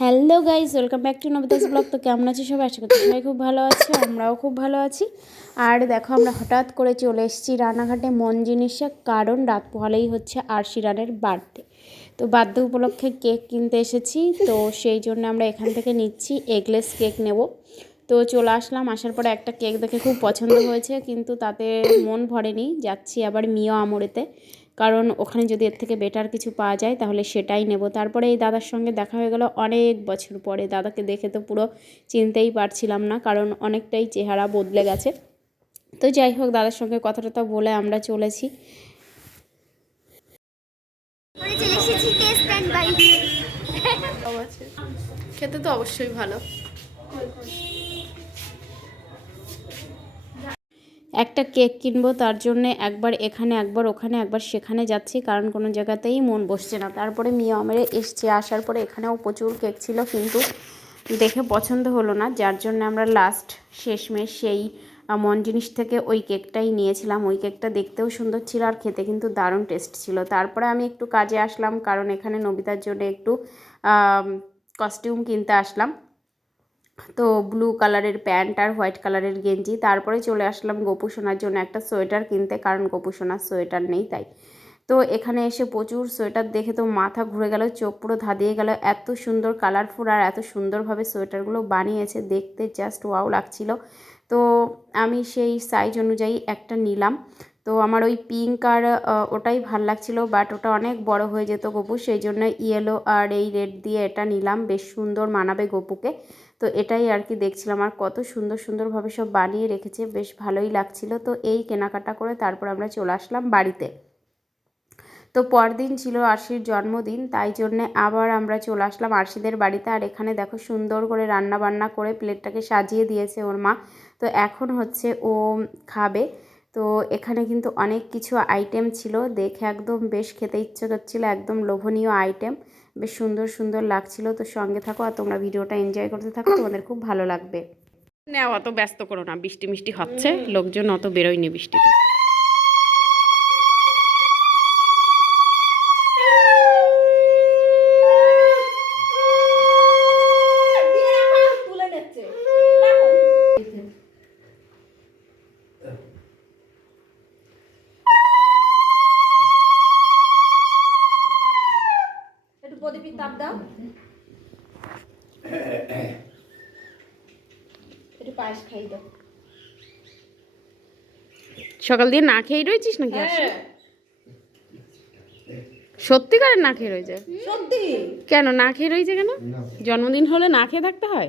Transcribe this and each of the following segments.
Hello guys welcome back to Nabadas blog. তো কেমন আছে সবাই? আশা করছি সবাই খুব ভালো আছে, আমরাও খুব ভালো আছি। আর দেখো, আমরা হঠাৎ করে চলে এসেছি রানাঘাটে মন জিনিসে, কারণ রাত পোহালেই হচ্ছে আরশি রানের বার্থডে। তো বার্থডে উপলক্ষে কেক কিনতে এসেছি, তো সেই জন্য আমরা এখান থেকে নিচ্ছি এগলেস কেক নেব। তো চলে আসলাম, আসার পরে একটা কেক দেখে খুব পছন্দ হয়েছে, কিন্তু তাতে মন ভরেনি, যাচ্ছি আবার মিও আমরেতে। কারণ ওখানে যদি এর থেকে বেটার কিছু পাওয়া যায় তাহলে সেটাই নেব। তারপরে এই দাদার সঙ্গে দেখা হয়ে গেল অনেক বছর পরে। দাদাকে দেখে তো পুরো চিনতেই পারছিলাম না কারণ অনেকটাই চেহারা বদলে গেছে। তো যাই হোক দাদার সঙ্গে কথা টথা বলে আমরা চলেছি। খেতে তো অবশ্যই ভালো। একটা কেক কিনবো, তার জন্য একবার এখানে, একবার ওখানে, একবার সেখানে যাচ্ছি, কারণ কোনো জায়গাতেই মন বসছে না। তারপরে মিয়া আমারে এসছে, আসার পরে এখানেও প্রচুর কেক ছিল, কিন্তু দেখে পছন্দ হলো না, যার জন্য আমরা লাস্ট শেষমেশ সেই মন জিনিস থেকে ওই কেকটাই নিয়েছিলাম। ওই কেকটা দেখতেও সুন্দর ছিল আর খেতে কিন্তু দারুণ টেস্ট ছিল। তারপরে আমি একটু কাজে আসলাম, কারণ এখানে নবিতার জন্য একটু কস্টিউম কিনতে আসলাম। তো ব্লু কালারের প্যান্ট আর হোয়াইট কালারের গেঞ্জি। তারপরে চলে আসলাম গোপু সোনার জন্য একটা সোয়েটার কিনতে, কারণ গোপু সোনার সোয়েটার নেই তাই। তো এখানে এসে প্রচুর সোয়েটার দেখে তো মাথা ঘুরে গেল, চোখ পুরো ধাঁধিয়ে গেল। এত সুন্দর কালারফুল আর এত সুন্দরভাবে সোয়েটারগুলো বানিয়েছে, দেখতে জাস্ট ওয়াও লাগছিল। তো আমি সেই সাইজ অনুযায়ী একটা নিলাম। তো আমার ওই পিঙ্ক আর ওটাই ভালো লাগছিল বাট ওটা অনেক বড় হয়ে যেত গপু, সেই জন্য ইয়েলো আর এই রেড দিয়ে এটা নিলাম। বেশ সুন্দর মানাবে গপুকে। তো এটাই আর কি দেখছিলাম। আর কত সুন্দর সুন্দরভাবে সব বানিয়ে রেখেছে, বেশ ভালোই লাগছিল। তো এই কেনাকাটা করে তারপর আমরা চলে আসলাম বাড়িতে। তো পরদিন ছিল আরশির জন্মদিন, তাই জন্যে আবার আমরা চলে আসলাম আরশিদের বাড়িতে। আর এখানে দেখো সুন্দর করে রান্না বান্না করে প্লেটটাকে সাজিয়ে দিয়েছে ওর মা। তো এখন হচ্ছে ও খাবে। তো এখানে কিন্তু অনেক কিছু আইটেম ছিল। দেখে একদম বেশ খেতে ইচ্ছে করছিল, একদম লোভনীয় আইটেম। বেশ সুন্দর সুন্দর লাগছিল। তো সঙ্গে থাকো আর তোমরা ভিডিওটা এনজয় করতে থাকো, তোমাদের খুব ভালো লাগবে। না অত ব্যস্ত করো না, বৃষ্টি মিষ্টি হচ্ছে, লোকজন অত বেরোয়নি বৃষ্টিতে। প্রদীপের তাপ দাও একটু পায়েস খাই দাও সকাল দিয়ে না খেয়ে রয়েছিস নাকি হ্যাঁ। আজকে? সত্যিকারের না খেয়ে রয়েছে? সত্যি। কেন না খেয়ে রয়েছে কেন? জন্মদিন হলে না খেয়ে থাকতে হয়।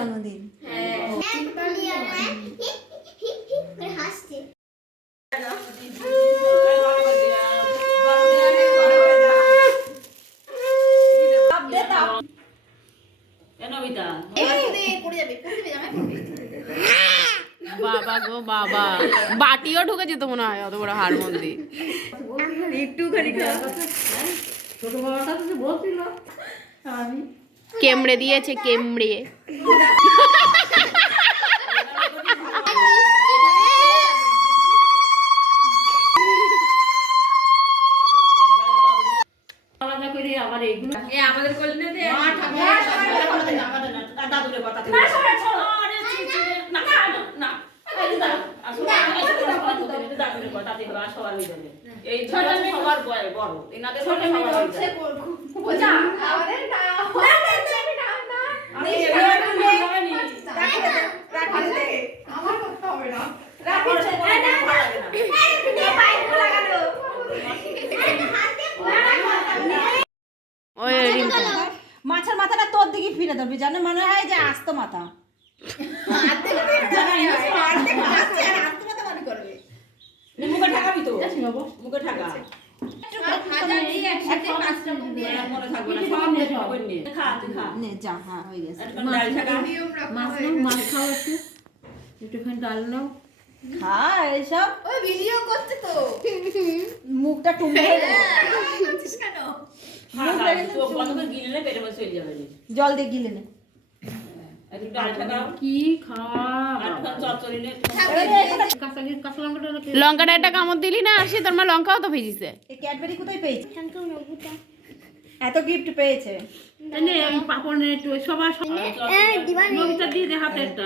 জন্মদিন। বাবা গো বাবা। বাটিও ঢুকে যেত মনে হয় অত বড় হার মন্দির একটুখানি কেমড়ে দিয়েছে কেমড়ে। এই ছোট সবার বয় বড়। এনাদের ছোট সবার আমি মাছের মাথাটা তোর দিকে ফিরে ধরবি জানো মনে হয় যে আস্ত মাথা। মুখে ঢাকাবি তো? মুখে ঢাকা একটুখানি ডাল নাও। খা ওই ভিডিও তো। মুখটা বসে যাবে রে। জল দিয়ে গিলে নে। লঙ্কাটা একটা কামড় দিলি না আর সে তোর মা লঙ্কাও তো ভেজিছে। ক্যাডবেরি কোথায় পেয়েছে? এত গিফট পেয়েছে। পাপড় একটু সবার দিয়ে একটা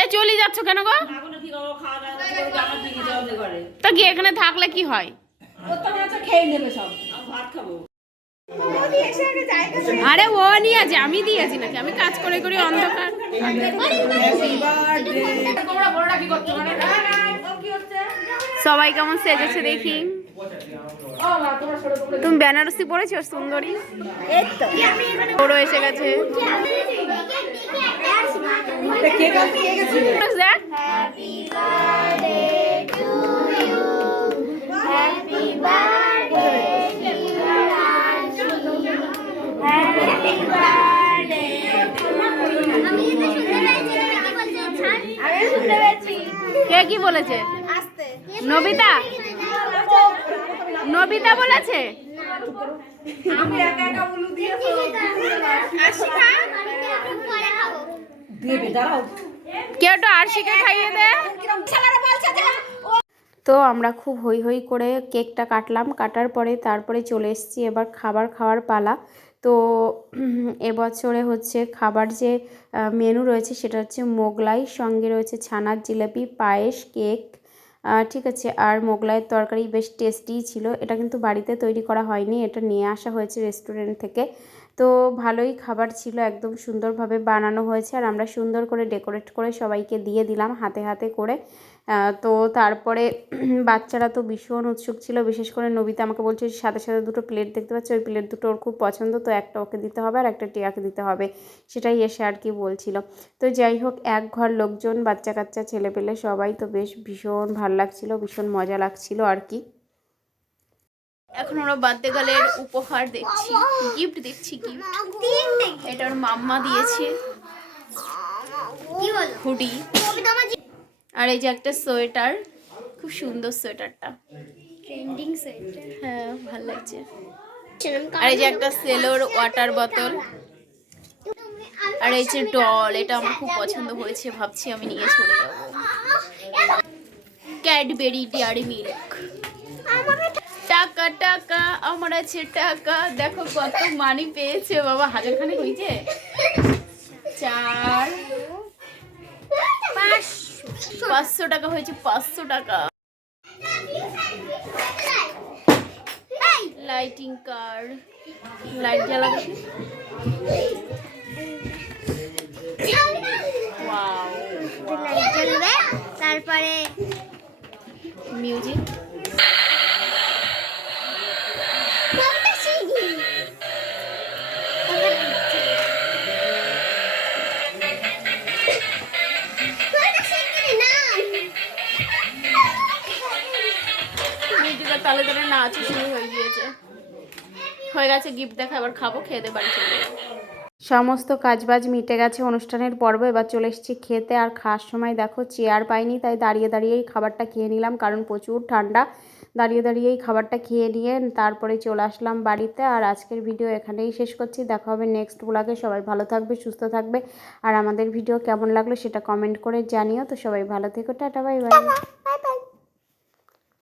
এই চলে যাচ্ছ কেন গো? তা কি এখানে থাকলে কি হয়? আরে ও নিয়ে আছে আমি দিয়েছি নাকি? আমি কাজ করে করে অন্ধকার। সবাই কেমন সেজেছে দেখি। তুমি বেনারসি পরেছো সুন্দরী? বড় এসে গেছে। পেয়েছি কি বলছে? ছাড় আমি শুনতে পেয়েছি কে কি বলেছে দেবে দাঁড়াও। কেউ তো আরশিকে খাইয়ে দে। তো আমরা খুব হই হই করে কেকটা কাটলাম। কাটার পরে তারপরে চলে এসেছি এবার খাবার খাওয়ার পালা। তো এবছরে হচ্ছে খাবার যে মেনু রয়েছে সেটা হচ্ছে মোগলাই সঙ্গে রয়েছে ছানার জিলাপি পায়েস কেক ঠিক আছে, আর মোগলাইয়ের তরকারি বেশ টেস্টিই ছিল। এটা কিন্তু বাড়িতে তৈরি করা হয়নি, এটা নিয়ে আসা হয়েছে রেস্টুরেন্ট থেকে। তো ভালোই খাবার ছিল, একদম সুন্দরভাবে বানানো হয়েছে। আর আমরা সুন্দর করে ডেকোরেট করে সবাইকে দিয়ে দিলাম হাতে হাতে করে। তো তারপরে বাচ্চারা তো ভীষণ উৎসুক ছিল, বিশেষ করে নবিতা আমাকে বলছে সাথে সাথে দুটো প্লেট দেখতে পাচ্ছি? ওই প্লেট দুটো ওর খুব পছন্দ, তো একটা ওকে দিতে হবে আর একটা টিয়াকে দিতে হবে। সেটাই এসে আর কি বলছিল। তো যাই হোক, এক ঘর লোকজন বাচ্চা কাচ্চা ছেলে পেলে সবাই তো বেশ ভীষণ ভালো লাগছিল, ভীষণ মজা লাগছিল আর কি। এখন আমরা বার্থডে গালের উপহার দেখছি গিফট দেখছি গিফট তিনটে এটা ওর মাম্মা দিয়েছে। হুডি। আর এই যে একটা সোয়েটার খুব সুন্দর সোয়েটারটা। Trending sweater. হ্যাঁ ভালো লাগছে। আর আর এই যে একটা সেলোর ওয়াটার বোতল আর এই যে ডল এটা আমার খুব পছন্দ হয়েছে ভাবছি আমি নিয়ে চলে যাব। Cadbury Dairy Milk. টাকা আমার আছে টাকা। দেখো কত মানি পেয়েছে বাবা হাজার খানে হয়েছে? চার পাঁচশো টাকা হয়েছে পাঁচশো টাকা। লাইটিং কার লাইট জ্বলবে। তারপরে মিউজিক তালে তালে নাচ শুরু হয়ে গিয়েছে। হয়ে গেছে গিফট দেখা এবার খাব খেয়ে দে বাড়ি চলে। সমস্ত কাজবাজ মিটে গেছে অনুষ্ঠানের পর্ব এবার চলে এসেছি খেতে। আর খাওয়ার সময় দেখো চেয়ার পাইনি তাই দাঁড়িয়ে দাঁড়িয়েই খাবারটা খেয়ে নিলাম কারণ প্রচুর ঠান্ডা। দাঁড়িয়ে দাঁড়িয়েই খাবারটা খেয়ে নিয়ে তারপরে চলে আসলাম বাড়িতে। আর আজকের ভিডিও এখানেই শেষ করছি। দেখা হবে নেক্সট ব্লগে সবাই ভালো থাকবে সুস্থ থাকবে। আর আমাদের ভিডিও কেমন লাগল সেটা কমেন্ট করে জানিও। তো সবাই ভালো থেকো টাটা বাই বাই